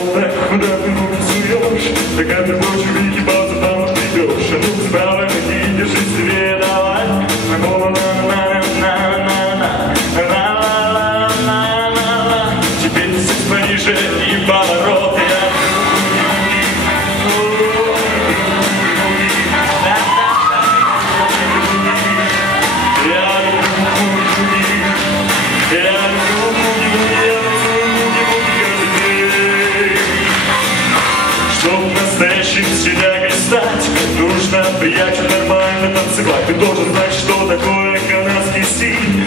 Вот так, куда ты руки суешь, так от любовь чувики базу там придешь. А ну справа ноги, держи себе, давай. Теперь здесь пониже и повороты. Чтоб настоящим силягой стать, нужно, приятель, нормально танцевать. Ты должен знать, что такое канадский стиль.